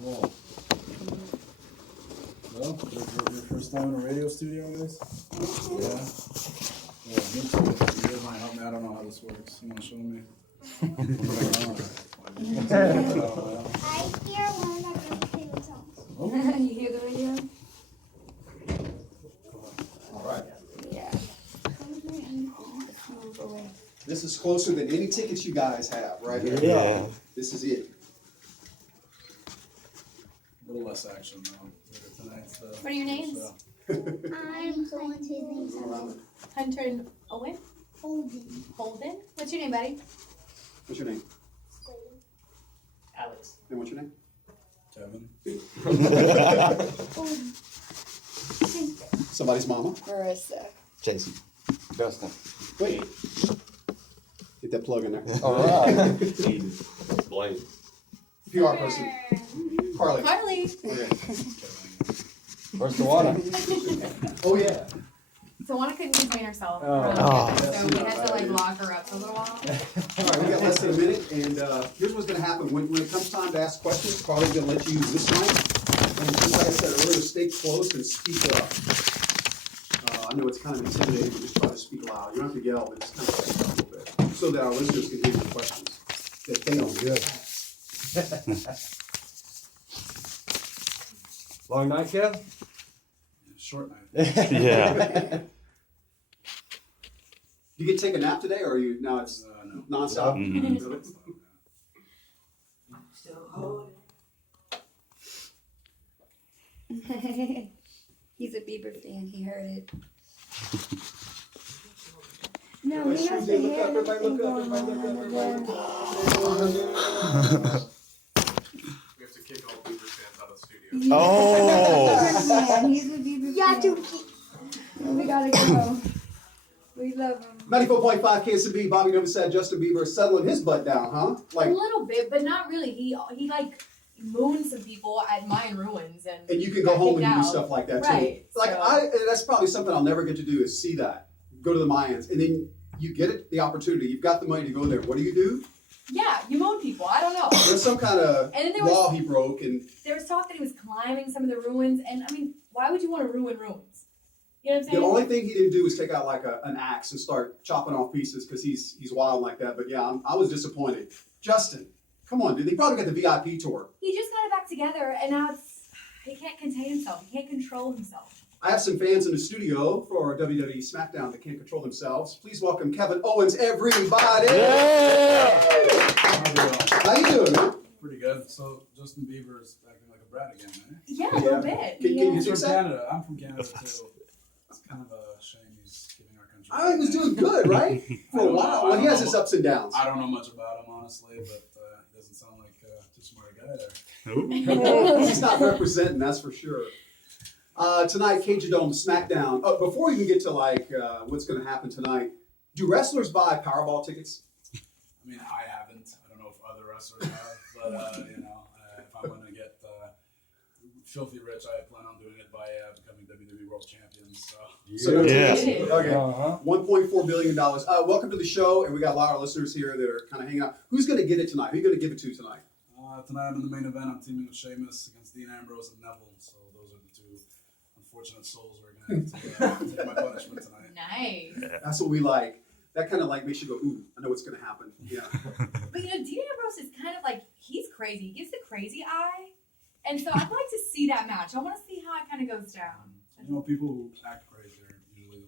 Cool. Well, your first time in a radio studio on this? Yeah. Yeah, me too. You guys might help me. I don't know how this works. You want to show me? I hear one of your favorite songs. Oh. You hear the radio? All right. Yeah. Move away. This is closer than any tickets you guys have, right here. Yeah. This is it. A little less action though. Tonight's What are your names? I'm Hunter Hunter and Owen? Holden. Holden? What's your name, buddy? What's your name? Alex. And what's your name? Kevin. Holden. Somebody's mama. Marissa. Jason. Dustin. Wait. Get that plug in there. All right. Blaine. PR person. Carly. Carly. Okay. Where's the water? Oh yeah. So Juana couldn't contain herself. Oh. So we had to like lock her up for a little while. All right, we got less than a minute, and here's what's going to happen. When it comes time to ask questions, Carly's going to let you use this mic. And just like I said earlier, stay close and speak up. I know it's kind of intimidating, but just try to speak loud. You don't have to yell, but just kind of speak up a little bit, so that our listeners can hear your questions. If they don't. Good. Long night, Kev? Short night. Yeah. You get to take a nap today, or are you now it's No. nonstop? Mhm. Really? He's a Bieber fan. He heard it. No, we have to hear everything going on in the world. We have to kick all Bieber fans out of the studio. Oh. Yeah, he's a Bieber Yeah, fan. dude. We gotta go. We love him. 94.5 ksmb, Bobby Novosad, Justin Bieber settling his butt down, huh? A Like, little bit, but not really. He like mooned some people at mine ruins and and you can go got home and kicked do out. stuff like that too. Right. Like so. and that's probably something I'll never get to do is see that. Go to the Mayans, and then you get it, the opportunity. You've got the money to go there. What do? Yeah, you moan people. I don't know. There's some kind of And then there law was he broke, and talk that he was climbing some of the ruins, and I mean, why would you want to ruin ruins? You know what I'm the saying? only thing he didn't do was take out like an axe and start chopping off pieces because he's wild like that. But yeah, I was disappointed. Justin, come on, dude. They probably got the VIP tour. He just got it back together, and now he can't contain himself. He can't control himself. I have some fans in the studio for WWE SmackDown that can't control themselves. Please welcome Kevin Owens, everybody. Yeah. How you doing, man? Pretty good. So Justin Bieber's acting like a brat again, man. Yeah, a little bit. Can Yeah. you He's from fix that? Canada. I'm from Canada too. It's kind of a shame he's giving our country. I was doing good, right? For a while. Well, he has his ups and downs. I don't know much about him honestly, but he doesn't sound like too smart a guy there. He's not representing, that's for sure. Tonight, Cajun Dome SmackDown. Oh, before we even get to like what's going to happen tonight, do wrestlers buy Powerball tickets? I mean, I haven't. I don't know if other wrestlers have, but if I'm going to get filthy rich, I plan on doing it by becoming WWE World Champion. So Yeah. Okay. Uh-huh. $1.4 billion. Welcome to the show, and we got a lot of listeners here that are kind of hanging out. Who's going to get it tonight? Who are you going to give it to tonight? Tonight I'm in the main event. I'm teaming with Sheamus against Dean Ambrose and Neville. So those are the two unfortunate souls we're going to have to take my punishment tonight. Nice. That's what we like. That kind of like makes you go, ooh, I know what's going to happen. Yeah. But you know, Dean Ambrose is kind of like, he's crazy. He gives the crazy eye. And so I'd like to see that match. I want to see how it kind of goes down. You know, people who act crazy are usually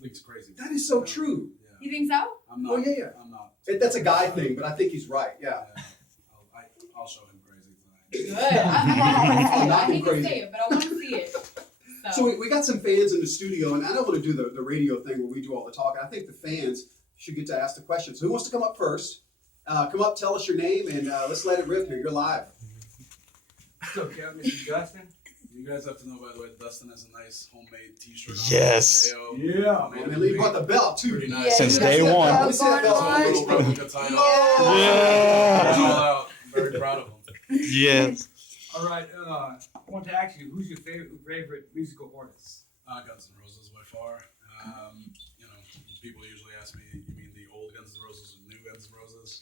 leads crazy. That is so true. Yeah. You think so? I'm not. Oh, yeah. I'm not. That's a guy thing, but I think he's right. Yeah. I'll show him crazy tonight. Good. I Not hate to crazy. say it, but I want to see it. So we got some fans in the studio, and I don't want to do the radio thing where we do all the talking. I think the fans should get to ask the questions. So who wants to come up first? Come up, tell us your name, and let's let it rip here. You're live. So, Kevin, Mr. Dustin? You guys have to know, by the way, Dustin has a nice homemade T-shirt. Yes. Yeah. And then you brought the belt, too. Pretty nice. Since Yeah, day you got one. the Let me see that belt belt. going A on. little replica title. Yeah. All out. Very proud of him. Yes. All right. I want to ask you, who's your favorite musical artist? Guns N' Roses by far. People usually ask me, you mean the old Guns N' Roses or new Guns N' Roses?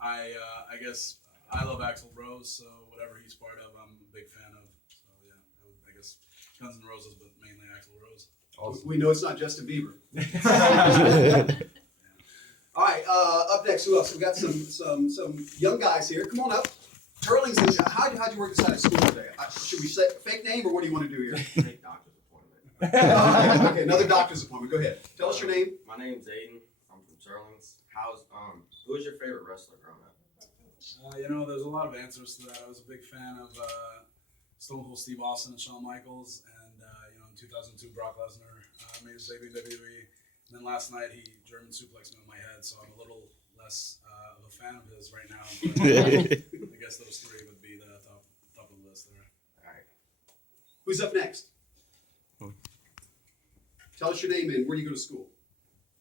I guess I love Axl Rose, so whatever he's part of, I'm a big fan of. So yeah, I guess Guns N' Roses, but mainly Axl Rose. We know it's not Justin Bieber. All right, up next, who else? We got some young guys here. Come on up. Curling's how'd you work this out at school today? Should we say fake name or what do you want to do here? Fake doctor's appointment. Okay, another doctor's appointment. Go ahead. Tell us your name. My name's Aiden. I'm from Sterling's. Who was your favorite wrestler growing up? There's a lot of answers to that. I was a big fan of Stone Cold Steve Austin and Shawn Michaels, and in 2002, Brock Lesnar made his debut in WWE. And then last night, he German suplexed me on my head, so I'm a little less of a fan of his right now. But, I guess those three would be the top of the list there. All right. Who's up next? Tell us your name and where do you go to school?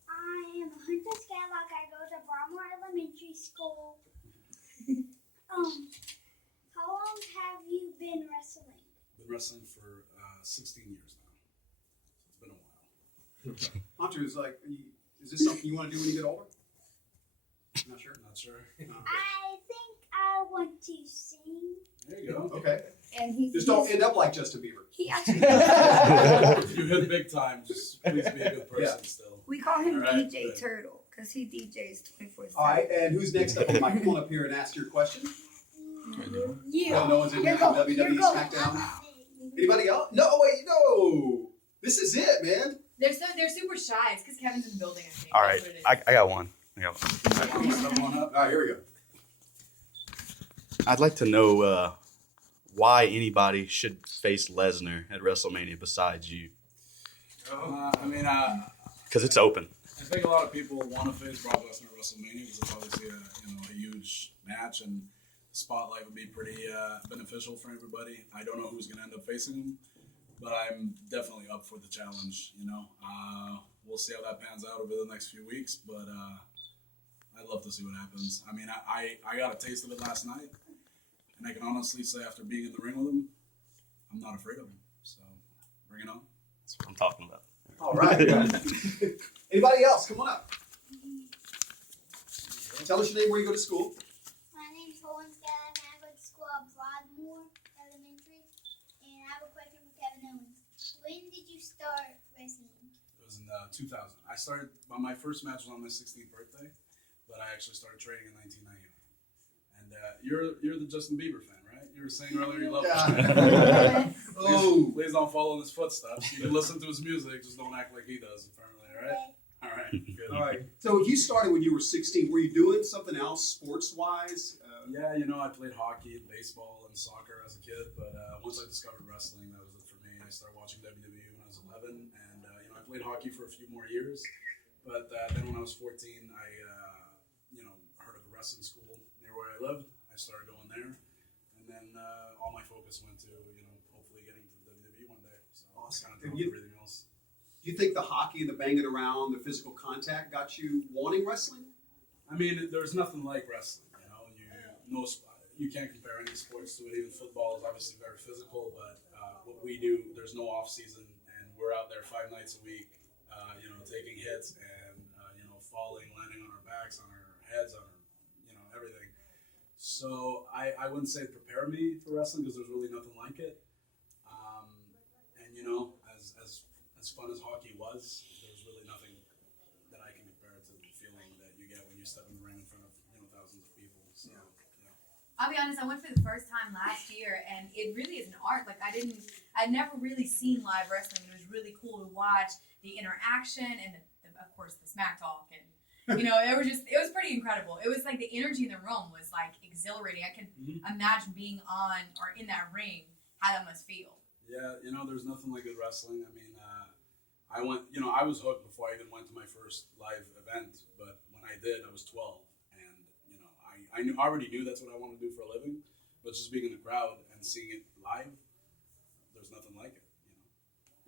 I am Hunter Scanlock. I go to Bromwell Elementary School. How long have you been wrestling? Been wrestling for 16 years now. So it's been a while. Hunter is like, is this something you want to do when you get older? Not sure. Not sure. I think I want to sing. There you go. Okay. And he's Just don't end up like Justin Bieber. he actually If you hit big time, just please be a good person still. we call him All right, DJ good. Turtle because he DJs 24/7. All right, and who's next up? Mike, come on up here and ask your question. You. No one's in You're here from go- WWE you're go- SmackDown. Anybody else? No, wait, no. This is it, man. They're super shy. It's because Kevin's in the building, I think. All That's right, what it is. I got one. Come on up. All right, here we go. I'd like to know why anybody should face Lesnar at WrestleMania besides you, because it's open. I think a lot of people want to face Brock Lesnar at WrestleMania because it's obviously a huge match and the spotlight would be pretty beneficial for everybody. I don't know who's going to end up facing him, but I'm definitely up for the challenge. We'll see how that pans out over the next few weeks, but I'd love to see what happens. I mean, I got a taste of it last night, and I can honestly say after being in the ring with him, I'm not afraid of him. So bring it on. That's what I'm talking about. All right. Anybody else? Come on up. Tell us your name, where you go to school. My name's Owens, and I go to school at Broadmoor Elementary. And I have a question for Kevin Owens. When did you start wrestling? It was in 2000. I started, my first match was on my 16th birthday, but I actually started training in 1999. And you're the Justin Bieber fan, right? You were saying earlier you love him. Oh. Please don't follow in his footsteps. You can listen to his music, just don't act like he does, apparently, all right? All right, good. All right. So you started when you were 16. Were you doing something else sports-wise? Yeah, I played hockey, baseball, and soccer as a kid, but once I discovered wrestling, that was it for me. I started watching WWE when I was 11, and I played hockey for a few more years, but then when I was 14, I heard of a wrestling school near where I lived. I started going there, and then all my focus went to hopefully getting to the WWE one day. So Awesome. kind of everything else. Do you think the hockey and the banging around, the physical contact got you wanting wrestling? I mean, there's nothing like wrestling. You can't compare any sports to it. Even football is obviously very physical, but what we do, there's no off season, and we're out there 5 nights a week, taking hits and falling, landing on our backs, on our heads, on our everything. So I wouldn't say prepare me for wrestling because there's really nothing like it. And as fun as hockey was, there's really nothing that I can compare to the feeling that you get when you step in the ring in front of thousands of people. So yeah. I'll be honest, I went for the first time last year, and it really is an art. Like, I'd never really seen live wrestling. It was really cool to watch the interaction and, of course, the smack talk. And, it was pretty incredible. It was like the energy in the room was, like, exhilarating. I can imagine being on or in that ring, how that must feel. Yeah, there's nothing like good wrestling. I mean, I was hooked before I even went to my first live event, but when I did, I was 12. I already knew that's what I wanted to do for a living, but just being in the crowd and seeing it live, there's nothing like it.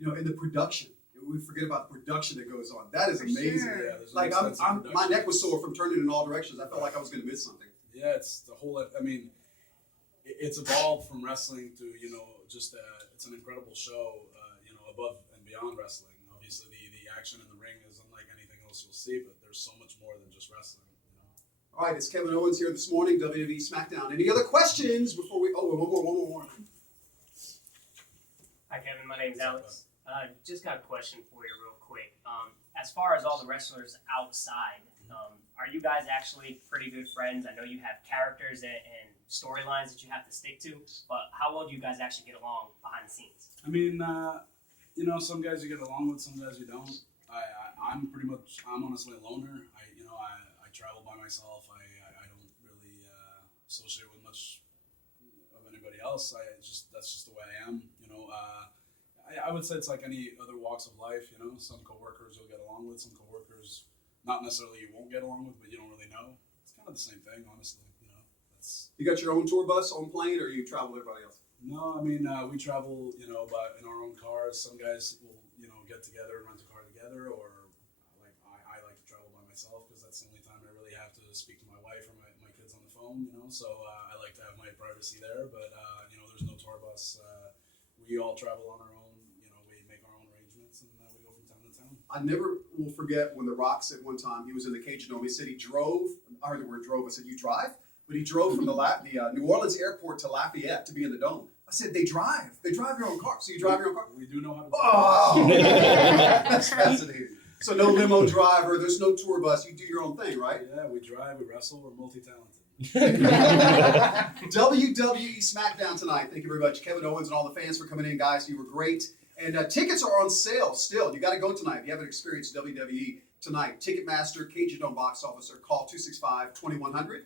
And the production. We forget about the production that goes on. That is For amazing. sure. Yeah, there's Like no sense of my production. neck was sore from turning in all directions. I felt like I was going to miss something. Yeah, it's the whole. I mean, it's evolved from wrestling to just it's an incredible show. Above and beyond wrestling. Obviously, the action in the ring is unlike anything else you'll see, but there's so much more than just wrestling. All right, it's Kevin Owens here this morning, WWE SmackDown. Any other questions before we? Oh, one more. Hi Kevin, my name's Alex. Just got a question for you real quick. As far as all the wrestlers outside, are you guys actually pretty good friends? I know you have characters and storylines that you have to stick to, but how well do you guys actually get along behind the scenes? I mean, some guys you get along with, some guys you don't. I'm honestly a loner. I travel by myself. I don't really associate with much of anybody else. That's just the way I am. I would say it's like any other walks of life. Some coworkers you'll get along with, some coworkers not necessarily you won't get along with, but you don't really know. It's kind of the same thing, honestly. You got your own tour bus, own plane, or you travel with everybody else? No, I mean we travel, but in our own cars. Some guys will, get together and rent a car together, or I like to travel by myself because that's the only time I really have to speak to my wife or my kids on the phone. So I like to have my privacy there. But there's no tour bus. We all travel on our own. We make our own arrangements and we go from town to town. I never will forget when The Rock said one time he was in the Cage Dome. He said he drove. I heard the word drove. I said, "You drive?" But he drove from the New Orleans airport to Lafayette to be in the Dome. I said, "They drive. They drive your own car." So you drive your own car? We do know how to. Oh, that's fascinating. So no limo driver. There's no tour bus. You do your own thing, right? Yeah, we drive. We wrestle. We're multi-talented. WWE SmackDown tonight. Thank you very much, Kevin Owens and all the fans for coming in, guys. You were great. And tickets are on sale still. You got to go tonight. If you haven't experienced WWE tonight, Ticketmaster, Cage Dome box office, or call 265-2100.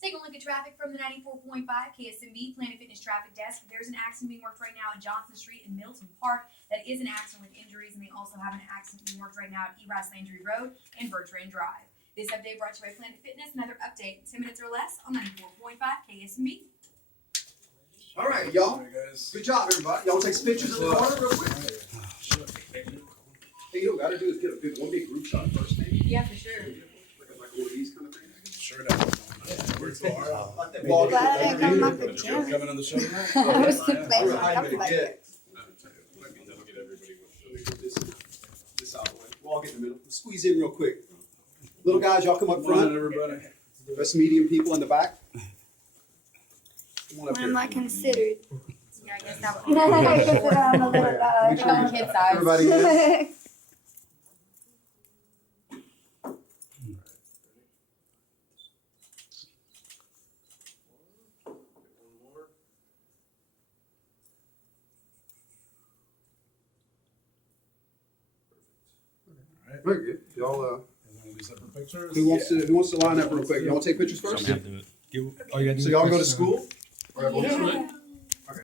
Take a look at traffic from the 94.5 KSMB Planet Fitness Traffic Desk. There's an accident being worked right now at Johnson Street in Milton Park. That is an accident with injuries, and they also have an accident being worked right now at Eras Landry Road and Bertrand Drive. This update brought to you by Planet Fitness. Another update, 10 minutes or less on 94.5 KSMB. All right, y'all. All right, guys. Good job, everybody. Y'all take some pictures in the corner real quick. Hey, you know what we got to do is get a good one big group shot first, maybe. Yeah, for sure. Like one of these kind of things. Sure that. We're so hard. Like that ball Glad I didn't come up with Joe Jim. coming on the show tonight? I was too Yeah. late. All right, I'm I'm gonna like- get This this out of the way. We'll all get in the middle. Squeeze in real quick. Little guys, y'all come up Come on, front. everybody. Us medium people in the back. Come on up What here. am I considered? Yeah, I guess that I'm a little guy. Make sure you- kid size. Everybody in. Very good. Y'all, You wanna do separate pictures? who wants to line up real quick? Y'all want to take pictures first? Somebody have to do it. All you gotta do So is y'all go to press, school? Or everyone- Yeah.